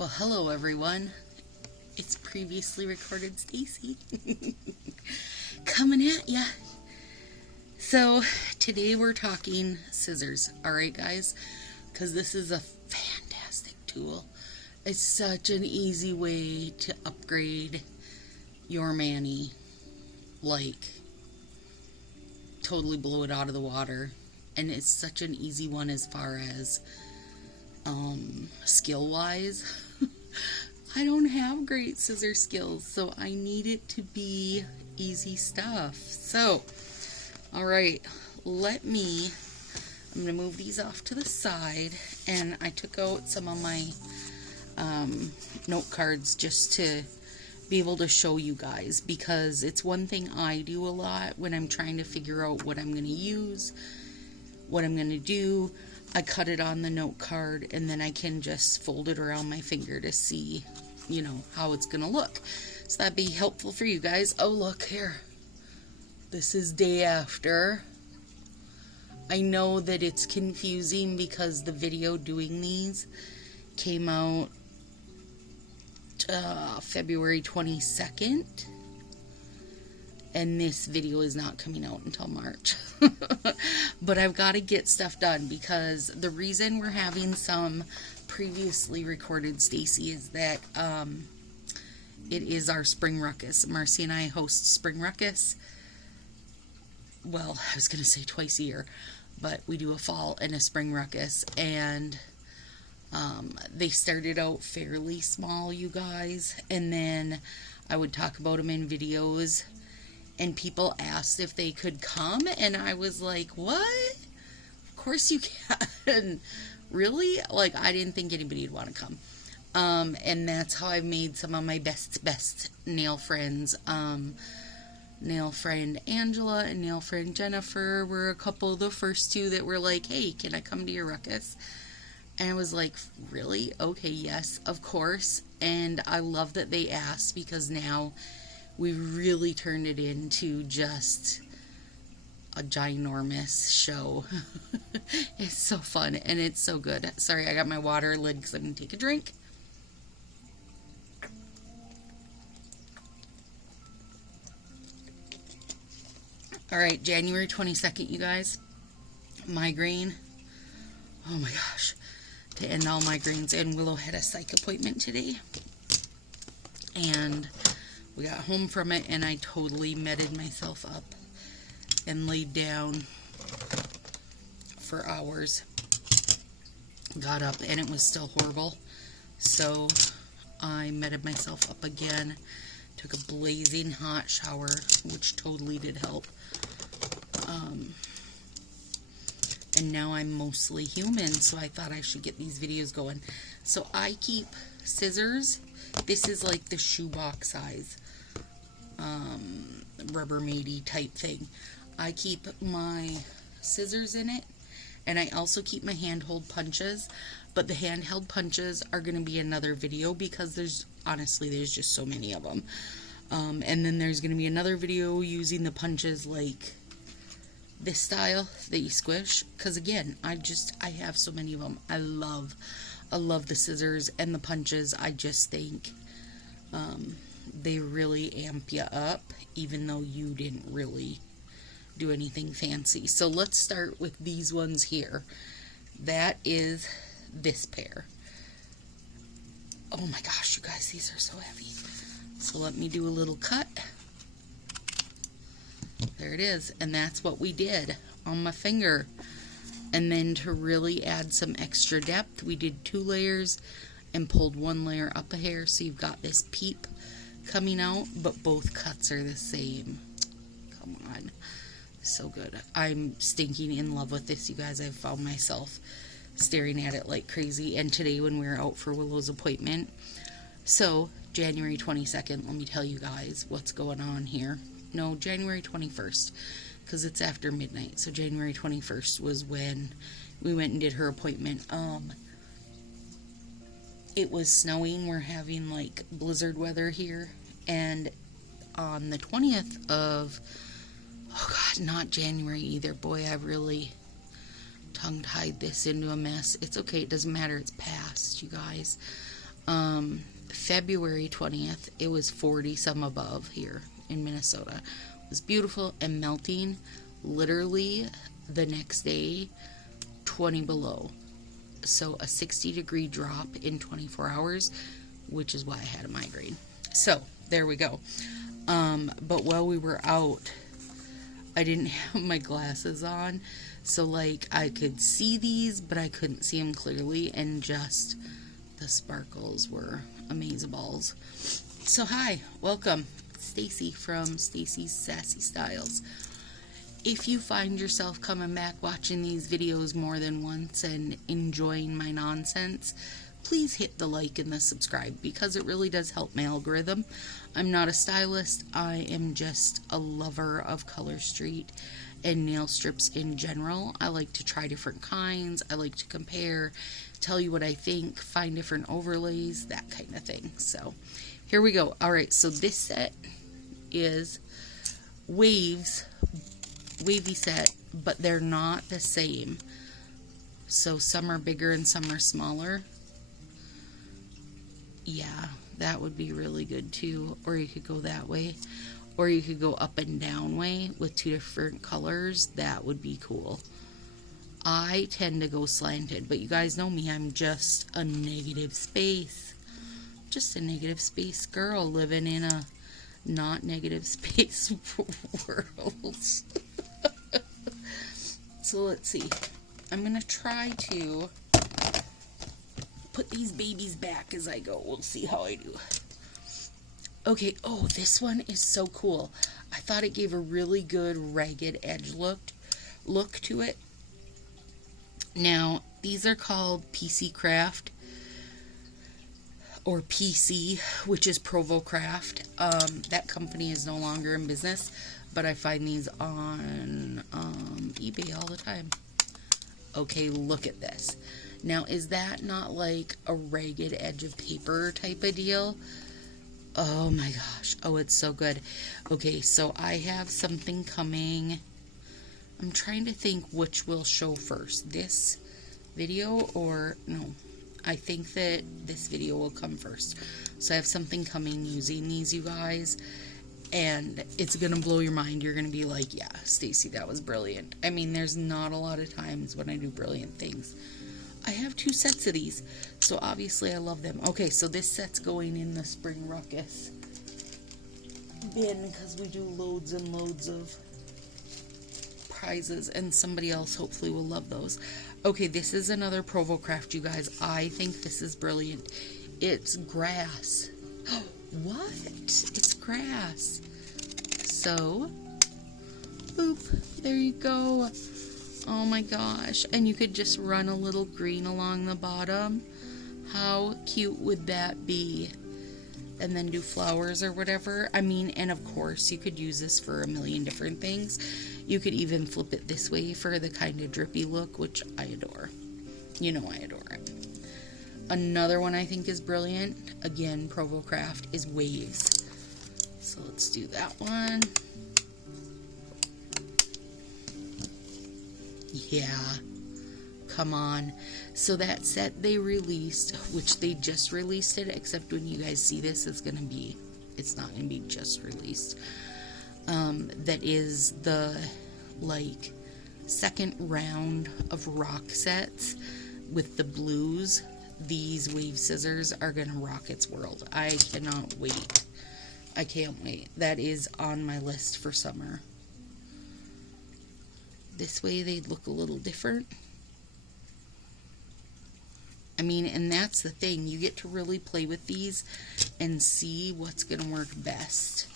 Well, hello everyone. It's previously recorded Stacy coming at ya. So today we're talking scissors, alright guys? Because this is a fantastic tool. It's such an easy way to upgrade your mani. Like, totally blow it out of the water. And it's such an easy one as far as skill-wise. I don't have great scissor skills, so I need it to be easy stuff. So, alright, I'm going to move these off to the side, and I took out some of my note cards just to be able to show you guys, because it's one thing I do a lot when I'm trying to figure out what I'm going to use, what I'm going to do. I cut it on the note card, and then I can just fold it around my finger to see, you know, how it's going to look. So that'd be helpful for you guys. Oh, look here. This is day after. I know that it's confusing because the video doing these came out February 22nd. And this video is not coming out until March. But I've got to get stuff done, because the reason we're having some previously recorded Stacy is that it is our spring ruckus. Marcy and I host spring ruckus. Well, I was going to say twice a year, but we do a fall and a spring ruckus, and they started out fairly small, you guys, and then I would talk about them in videos. And people asked if they could come, and I was like, what? Of course you can. Really? Like, I didn't think anybody would want to come. And that's how I've made some of my best nail friends. Nail friend Angela and nail friend Jennifer were a couple of the first two that were like, hey, can I come to your ruckus? And I was like, really? Okay, yes, of course. And I love that they asked, because now we really turned it into just a ginormous show. It's so fun, and it's so good. Sorry, I got my water lid because I'm going to take a drink. Alright, January 22nd, you guys. Migraine. Oh my gosh. To end all migraines. And Willow had a psych appointment today. And we got home from it, and I totally medded myself up and laid down for hours. Got up, and it was still horrible. So I medded myself up again. Took a blazing hot shower, which totally did help. And now I'm mostly human, so I thought I should get these videos going. So I keep scissors. This is like the shoebox size. Rubbermaid-y type thing. I keep my scissors in it, and I also keep my handheld punches, but the handheld punches are going to be another video, because there's just so many of them. And then there's going to be another video using the punches like this style that you squish, because again, I have so many of them. I love the scissors and the punches. I just think they really amp you up, even though you didn't really do anything fancy. So let's start with these ones here. That is this pair. Oh my gosh, you guys, these are so heavy. So let me do a little cut. There it is. And that's what we did on my finger. And then to really add some extra depth, we did 2 layers and pulled 1 layer up a hair, so you've got this peep coming out, but both cuts are the same. Come on. So good. I'm stinking in love with this, you guys. I've found myself staring at it like crazy. And today when we were out for Willow's appointment, so January 22nd, let me tell you guys what's going on here. No, January 21st, because it's after midnight. So January 21st was when we went and did her appointment. It was snowing. We're having like blizzard weather here. And on the 20th of, oh God, not January either. Boy, I really tongue-tied this into a mess. It's okay. It doesn't matter. It's past, you guys. February 20th, it was 40 some above here in Minnesota. It was beautiful and melting. Literally the next day, 20 below. So a 60-degree drop in 24 hours, which is why I had a migraine. So there we go. But while we were out, I didn't have my glasses on, so like I could see these, but I couldn't see them clearly, and just the sparkles were amazeballs. So hi, welcome, Stacy from Stacy's Sassy Styles. If you find yourself coming back watching these videos more than once and enjoying my nonsense, please hit the like and the subscribe, because it really does help my algorithm. I'm not a stylist, I am just a lover of Color Street and nail strips in general. I like to try different kinds, I like to compare, tell you what I think, find different overlays, that kind of thing. So here we go. Alright, so this set is wavy set, but they're not the same. So some are bigger and some are smaller. Yeah, that would be really good too. Or you could go that way, or you could go up and down way with two different colors. That would be cool. I tend to go slanted, but you guys know me, I'm just a negative space. Just a negative space girl living in a not negative space world. So let's see. I'm going to try to put these babies back as I go. We'll see how I do. Okay, oh, this one is so cool. I thought it gave a really good ragged edge look to it. Now, these are called PC Craft, or PC, which is Provo Craft. That company is no longer in business, but I find these on eBay all the time. Okay, look at this. Now, is that not like a ragged edge of paper type of deal? Oh my gosh. Oh, it's so good. Okay, so I have something coming. I'm trying to think which will show first. This video or no. I think that this video will come first. So I have something coming using these, you guys. And it's going to blow your mind. You're going to be like, yeah, Stacy, that was brilliant. I mean, there's not a lot of times when I do brilliant things. I have 2 sets of these, so obviously I love them. Okay, so this set's going in the Spring Ruckus bin, because we do loads and loads of prizes, and somebody else hopefully will love those. Okay, this is another Provo Craft, you guys. I think this is brilliant. It's grass. What? It's grass. So, boop, there you go. Oh my gosh. And you could just run a little green along the bottom. How cute would that be? And then do flowers or whatever. I mean, and of course, you could use this for a million different things. You could even flip it this way for the kind of drippy look, which I adore. You know I adore it. Another one I think is brilliant, again, Provo Craft, is waves. So let's do that one. Yeah, come on. So that set they released, which they just released it, except when you guys see this, it's not going to be just released. That is the, like, second round of rock sets with the blues. These wave scissors are going to rock its world. I cannot wait. I can't wait. That is on my list for summer. This way they'd look a little different. I mean, and that's the thing. You get to really play with these and see what's going to work best.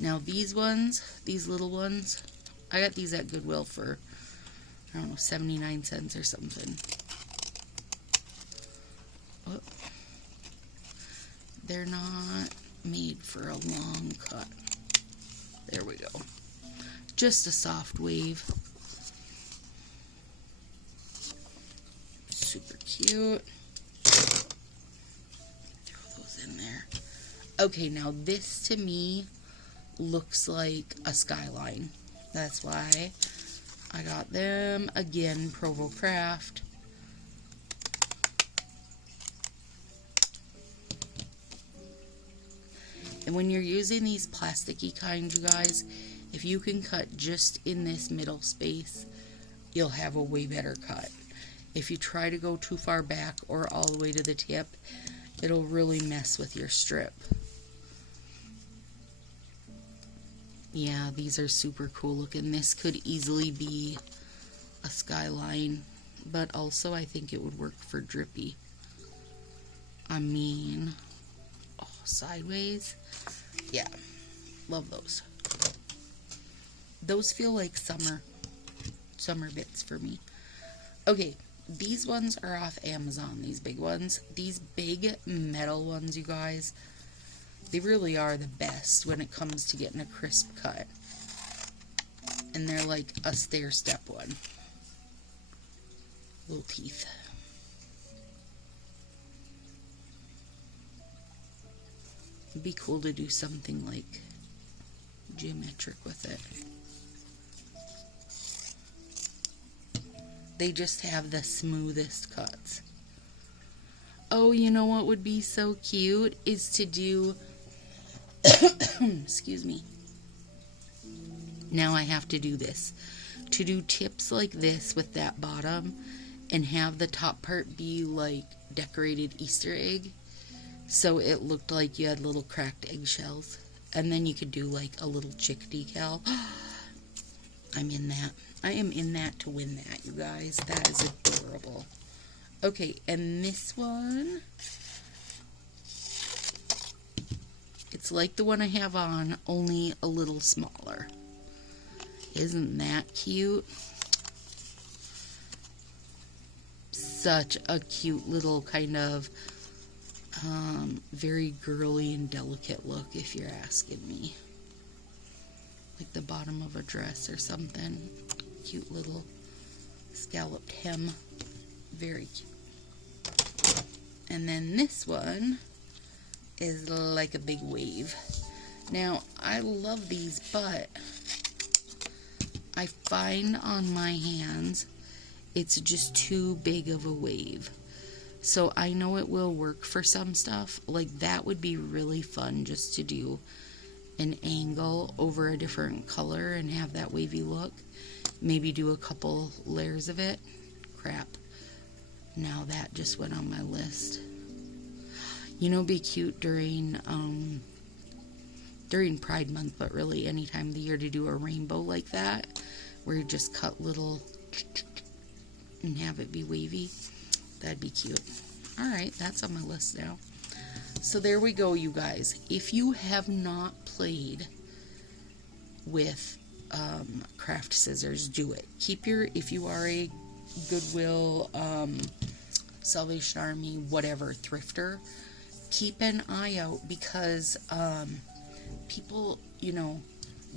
Now these ones, these little ones, I got these at Goodwill for, I don't know, 79 cents or something. Oh. They're not made for a long cut. There we go. Just a soft wave. Super cute. Throw those in there. Okay, now this to me looks like a skyline. That's why I got them. Again, Provo Craft. And when you're using these plasticky kinds, you guys, if you can cut just in this middle space, you'll have a way better cut. If you try to go too far back or all the way to the tip, it'll really mess with your strip. Yeah, these are super cool looking. This could easily be a skyline, but also I think it would work for drippy. I mean, oh, sideways. Yeah, love those. Those feel like summer bits for me. Okay, these ones are off Amazon, these big ones. These big metal ones, you guys, they really are the best when it comes to getting a crisp cut. And they're like a stair-step one. Little teeth. It'd be cool to do something like geometric with it. They just have the smoothest cuts. Oh, you know what would be so cute is to do excuse me. Now I have to do this. To do tips like this with that bottom and have the top part be like decorated Easter egg. So it looked like you had little cracked eggshells. And then you could do like a little chick decal. I'm in that. I am in that to win that, you guys. That is adorable. Okay, and this one, it's like the one I have on, only a little smaller. Isn't that cute? Such a cute little kind of very girly and delicate look, if you're asking me. Like the bottom of a dress or something. Cute little scalloped hem. Very cute. And then this one is like a big wave. Now, I love these, but I find on my hands it's just too big of a wave. So I know it will work for some stuff. Like that would be really fun just to do an angle over a different color and have that wavy look. Maybe do a couple layers of it. Crap. Now that just went on my list. You know, be cute during Pride Month, but really any time of the year to do a rainbow like that, where you just cut little and have it be wavy. That'd be cute. Alright, that's on my list now. So there we go, you guys. If you have not played with craft scissors, do it. If you are a Goodwill, Salvation Army, whatever, thrifter, keep an eye out because people, you know,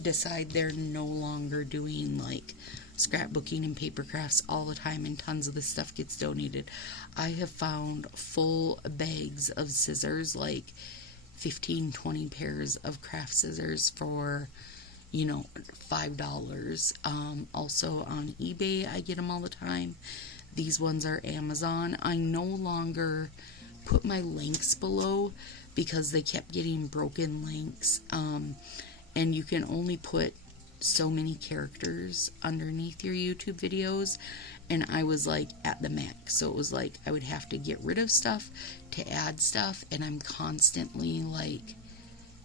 decide they're no longer doing like scrapbooking and paper crafts all the time, and tons of this stuff gets donated. I have found full bags of scissors, like 15-20 pairs of craft scissors for, you know, $5. Also on eBay I get them all the time. These ones are Amazon. I no longer put my links below because they kept getting broken links, and you can only put so many characters underneath your YouTube videos, and I was like at the max, so it was like I would have to get rid of stuff to add stuff, and I'm constantly like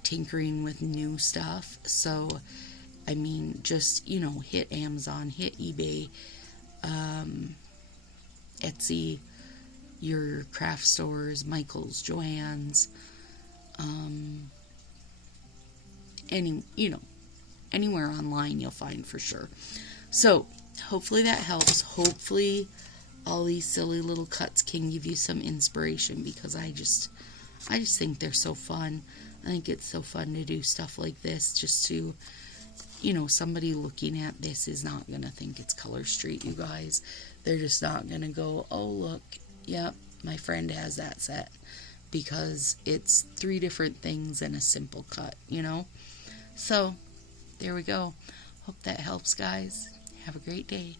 tinkering with new stuff. So I mean, just, you know, hit Amazon, hit eBay, Etsy, your craft stores, Michael's, Joann's, anywhere online you'll find for sure. So hopefully that helps. Hopefully all these silly little cuts can give you some inspiration, because I just think they're so fun. I think it's so fun to do stuff like this, just to, you know, somebody looking at this is not gonna think it's Color Street, you guys. They're just not gonna go, oh look, yep, my friend has that set, because it's 3 different things in a simple cut, you know. So there we go. Hope that helps, guys. Have a great day.